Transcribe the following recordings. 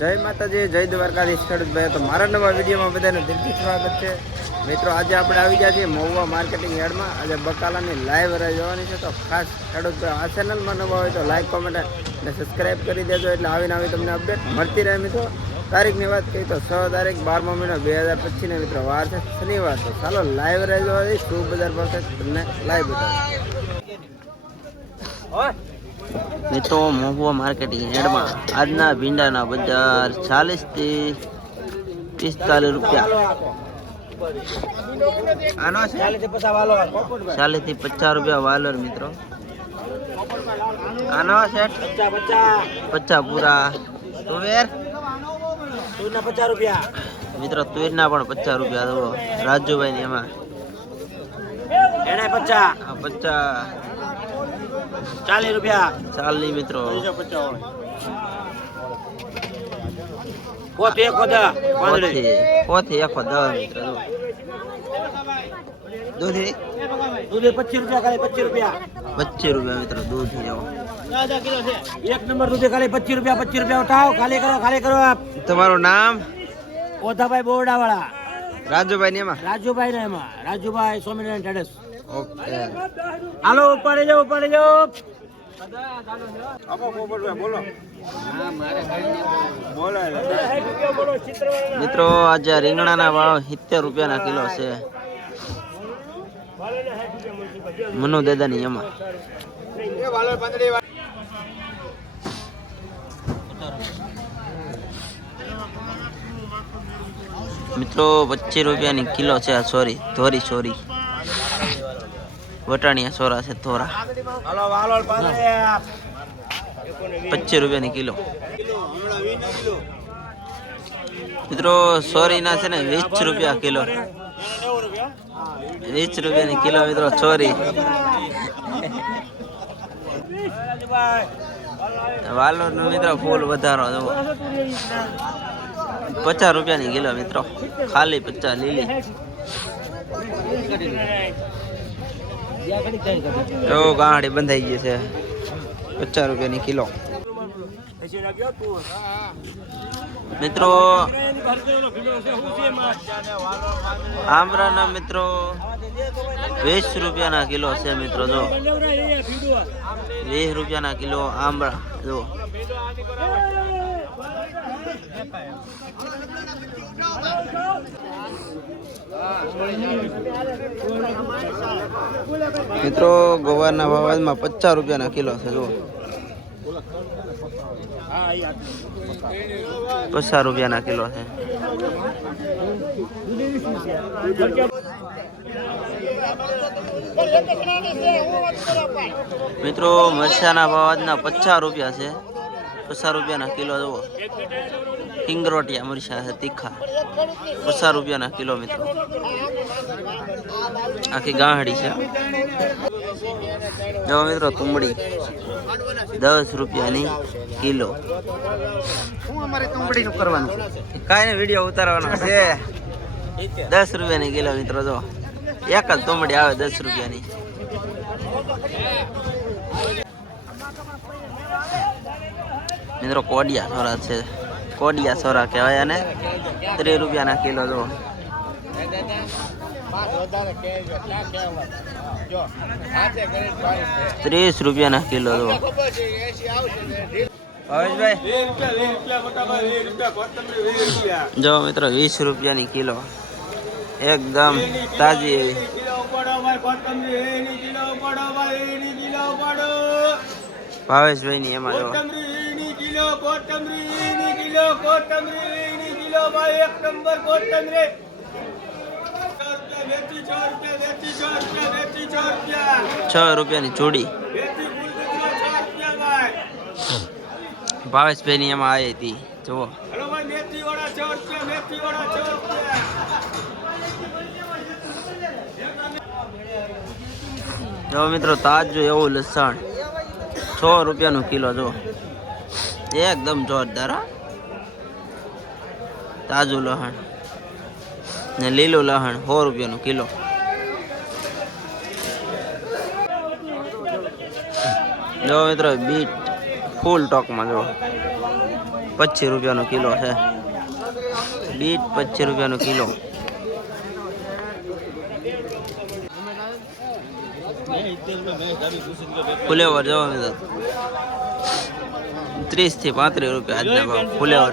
જય માતાજી, જય દ્વારકાધીશ ખેડૂતભાઈ તો મારા નવા વિડીયોમાં બધાને દિલથી સ્વાગત છે. મિત્રો, આજે આપણે આવી ગયા છીએ મહુવા માર્કેટિંગ યાર્ડમાં. આજે બકાલાની લાઈવ રાહ જોવાની છે. તો ખાસ ખેડૂતભાઈ આ ચેનલમાં નવા હોય તો લાઈક કોમેન્ટ અને સબસ્ક્રાઈબ કરી દેજો. એટલે આવીને આવી તમને અપડેટ મળતી રહે મિત્રો. તારીખની વાત કરીએ તો છ તારીખ, બારમો મહિનો બે હજાર પચીસને મિત્રો, વાર છે શનિવાર. તો ચાલો લાઈવ રાહ જોવા શું બજાર પાસે તમને લાઈવ બતાવો મિત્રો મહુવા માર્કેટિંગ યાર્ડમાં આજના ભીંડાના બજાર ચાલીસથી પિસ્તાલીસ રૂપિયા. આનો ચાલીસથી પચાસ રૂપિયા વાલર મિત્રો. આનો સેટ પચાસ પૂરા. તુવેર? પચાસ રૂપિયા. મિત્રો તુવેરના પણ પચાસ રૂપિયા દો. રાજુભાઈ ને એમાં પચાસ. પચાસ. ચાલીસ રૂપિયા. ચાલીસ મિત્રો. પોતે એક દૂધી? દૂધી પચીસ રૂપિયા ખાલી પચીસ રૂપિયા. પચીસ રૂપિયા મિત્રો દૂધી જાઓ. એક નંબર દૂધી ખાલી પચીસ રૂપિયા પચીસ રૂપિયા ઉઠાવો ખાલી કરો ખાલી કરો તમારું નામ? ઓધાભાઈ બોરડા વાળા રાજુભાઈ ને એમાં? રાજુભાઈ ને એમાં. Rajubhai Swaminarayan traders okay. હાલો ઉપાડી જાઓ ઉપાડી જાઓ. મિત્રો આજે રીંગણાના ભાવ સિત્તેર રૂપિયાના કિલો છે. મનુ દાદાની એમાં. મિત્રો પચીસ રૂપિયાની કિલો છે આ સોરી ધોરી સોરી. વટાણિયા સોરા છે થોરા. પચીસ રૂપિયાની કિલો. મિત્રો, સોરીના છે ને વીસ રૂપિયા કિલો. વીસ રૂપિયાની કિલો મિત્રો ચોરી વાલોરનું મિત્રો ફૂલ વધારો, જુઓ. પચાસ રૂપિયાની કિલો મિત્રો. ખાલી પચાસ લીલી. જો ગાંડી બંધાઈ ગઈ છે. પચાસ રૂપિયાની કિલો. મિત્રો, આમરાના મિત્રો, વીસ રૂપિયાના કિલો છે મિત્રો, જો. વીસ રૂપિયાના કિલો આંબળા જો. મિત્રો, ગોવારના ભાવમાં પચાસ રૂપિયાના કિલો છે જો પચાસ રૂપિયાના કિલો છે. મિત્રો, મરચાના ભાવ પચાસ રૂપિયા છે. પચાસ રૂપિયાના કિલો જુઓ. કિંગરોટિયા મરચા છે તીખા. પચાસ રૂપિયાના કિલો મિત્રો. આખી ગાંહડી છે. જો મિત્રો તુંબડી. દસ રૂપિયાની કિલો. કાંઈ ને વીડિયો ઉતારવાનો છે. દસ રૂપિયાની કિલો મિત્રો જો. એક જ તુંબડી આવે દસ રૂપિયાની. મિત્રો કોડિયા સોરા છે. કોડિયા સોરા કહેવાય અને ત્રીસ રૂપિયાના કિલો જો ત્રીસ રૂપિયાના કિલો જો જો મિત્રો વીસ રૂપિયાની કિલો. એકદમ તાજી. ભાવેશભાઈ ની એમાં જો. છ રૂપિયાની જોડી. ભાવેશભાઈ ની એમાં આવી હતી. જુઓ. જો મિત્રો તાજું એવું લસણ. છ રૂપિયાનું કિલો જો એકદમ જોરદાર, હા. તાજું લહણ ને લીલું લહણ, સો રૂપિયાનું કિલો. જો મિત્રો, બીટ ફૂલ ટોકમાં જો. પચીસ રૂપિયાનો કિલો છે. બીટ પચીસ રૂપિયાનો કિલો. ફુલેવર જવા મિત્રો. ત્રીસથી પાંત્રીસ રૂપિયા આજના ભાવ ફુલેવર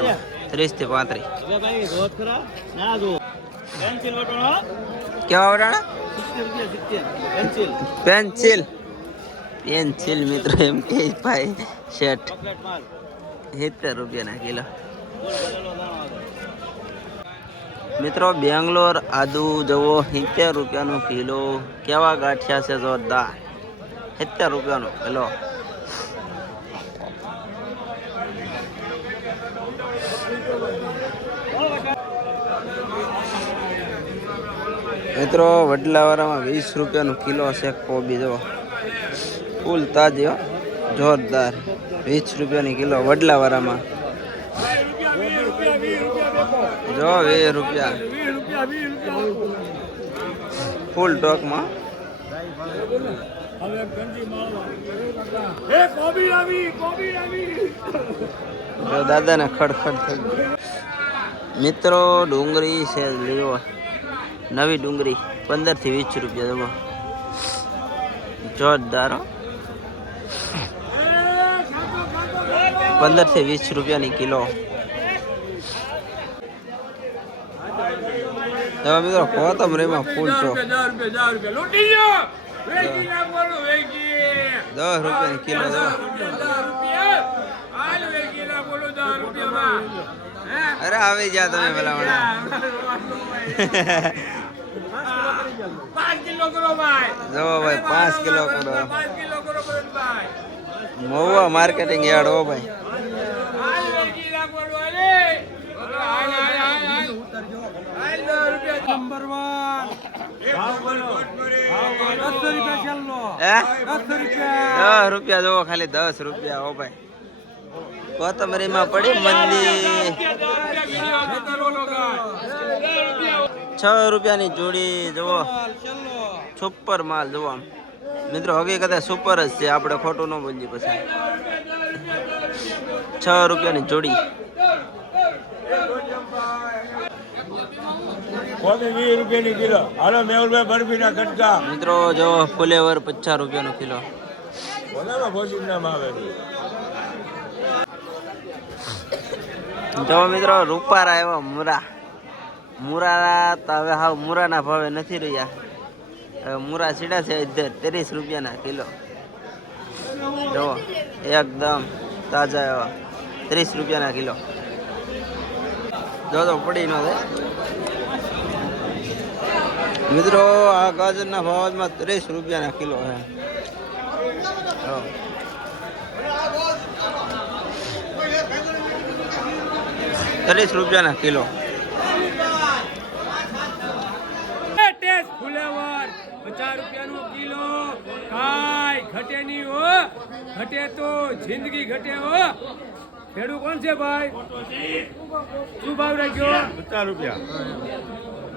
ત્રીસથી પાંત્રીસ. કેવા વટાણા? પેન્સિલ. પેન્સિલ મિત્રો, એમ કે ભાઈ શર્ટ સિત્તેર રૂપિયાના કિલો. મિત્રો, બેંગ્લોર, આદુ જવો સિત્તેર રૂપિયાનો કિલો. કેવા ગાંઠિયા છે, જોરદાર. સિત્તેર રૂપિયાનો કિલો. મિત્રો વડલાવાળામાં વીસ રૂપિયાનો કિલો છે કોબી જો ફૂલ તાજી જોરદાર. વીસ રૂપિયાની કિલો વડલાવાળામાં જો વીસ રૂપિયા. ફૂલ ટોકમાં. જો દાદાને ખડખડ થઈ ગયું. મિત્રો ડુંગળી છે લેવો નવી ડુંગળી પંદરથી વીસ રૂપિયા જમો. જોરદાર પંદરથી વીસ રૂપિયાની કિલો. તમે મિત્રો કોતમ રેમાં ફૂલ છો દસ રૂપિયાની કિલો દસ રૂપિયા અરે આવી જા તમે ભલામણા. જો. ભાઈ. પાંચ કિલો કરો. મહુવા માર્કેટિંગ યાર્ડ હો ભાઈ. હે? દસ રૂપિયા. જોવો ખાલી દસ રૂપિયા હો ભાઈ. કોથમરીમાં પડી મંદી. છ રૂપિયાની જોડી જુઓ. સુપર માલ જુઓ મિત્રો હકીકત સુપર જ છે આપણે ખોટું ન બોલીએ પછી. છ રૂપિયાની જોડી. રૂપિયાની કિલો? હાલો મેહુલભાઈ બરફીના કટકા. મિત્રો જો ફુલેવર પચાસ રૂપિયાનો કિલો. આવે જો મિત્રો, રૂપારા એવા મુરા. મુરા તો હવે હાવ મુરાના ભાવે નથી રહ્યા. હવે મુરા સીડા છે ઇધર, ત્રીસ રૂપિયાના કિલો. જો, એકદમ તાજા એવા, ત્રીસ રૂપિયાના કિલો. જો પડી નો મિત્રો, આ ગાજરના ભાવમાં ત્રીસ રૂપિયાના કિલો છે. જો. ત્રીસ રૂપિયાના કિલો. ટેસ્ટ પચાસ રૂપિયાનો કિલો. કાય ઘટે નહીં હો. ઘટે તો જિંદગી ઘટે હો. ખેડૂત કોણ છે ભાઈ? શું ભાવ રાખ્યો? પચાસ રૂપિયા.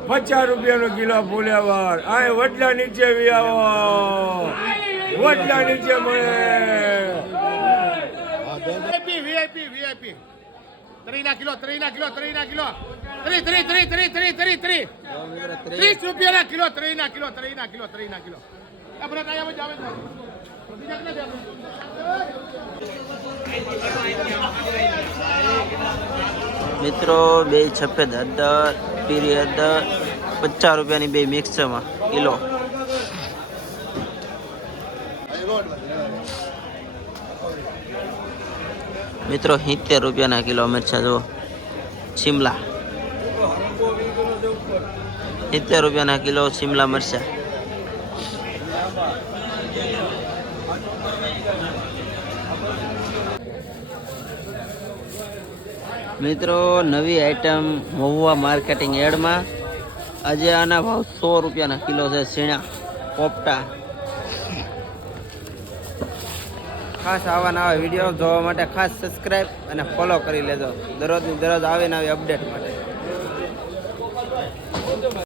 પચાસ રૂપિયાનો કિલો ફૂલેવર. આ વડલા નીચે વી આવો વડલા નીચે મળે. VIP VIP VIP. ત્રીના કિલો ત્રીના કિલો ત્રીના કિલો ત્રી ત્રી ત્રી ત્રી ત્રી ત્રી ત્રી ત્રીસ રૂપિયાના કિલો ત્રીના કિલો ત્રીના કિલો ત્રીના કિલો આપણે કઈ આવે આપણે? મિત્રો, બે સફેદ હળદર પીરી હળદર, પચાસ રૂપિયાની બે મિક્સરમાં કિલો. મિત્રો, સિત્તેર રૂપિયાના કિલો મરચા, જુઓ. શિમલા. સિત્તેર રૂપિયાના કિલો શિમલા મરચા. મિત્રો, નવી આઈટમ મહુવા માર્કેટિંગ એડમાં આજે આના ભાવ સો રૂપિયાના કિલો છે સીણા પોપટા. ખાસ આવા નવા વીડિયો જોવા માટે ખાસ સબસ્ક્રાઇબ અને ફોલો કરી લેજો. દરરોજની દરરોજ આવે ને આવી અપડેટ માટે.